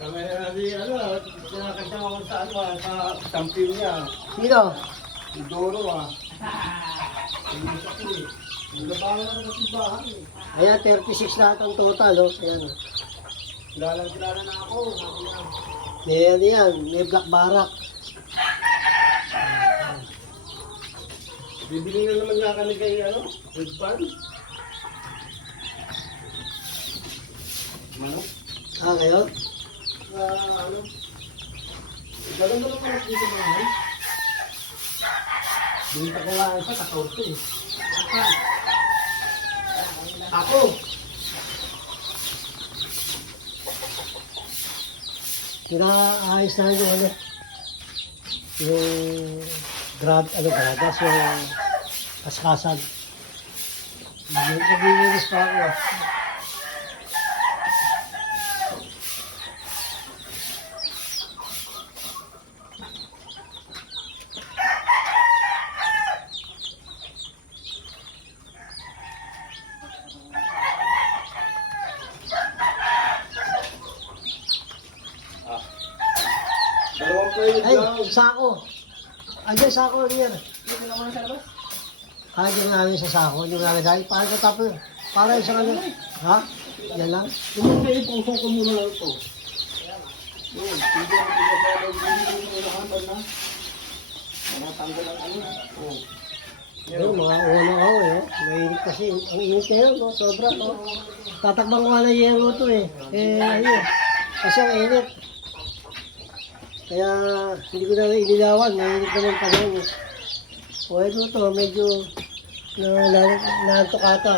Kami kinakanta ako sa champion niya. Sino? Si Doro Hindi sa kuli. Naglabangan na sa simbahan Ayan, 36 lahat ang total, oh. Ayan, oh. Kilala na ako. Ayan, yan. May black barak. Bibili na naman nga kami kay Red Pan. Ngayon? Galang mo naman ang dito mga Dito ko nga isa, 14 Ako! Pinaayos na yung yung gradas, yung kaskasan. Naglilinis pa ako. Dalawang pwede Ay, lang. sako. Andiyan sako niyan. Dito naman sa labas. Kaya namin sa sako, yung nalagay. Para ko tapos, para yung sa kanya. Ha? Yan lang. Tumunta yung puso ko muna lang ito. Yun, hindi ako pinagkakaroon na. Tanggal ang Yung mga ulo ko mainit kasi. Ang init ngayon, no? Sobra, no? Tatakbang ko na yelo ito ayun. Kasi ang init. Kaya hindi ko na inilawan, mainit naman pa ngayon. O ito to, medyo naantok ata.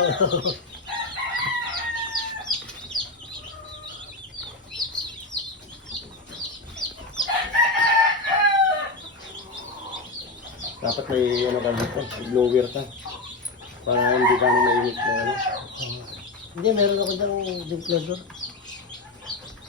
Dapat may ka dito, blower ka. Para hindi ka mainit na Hindi, meron ako dyang ventilador.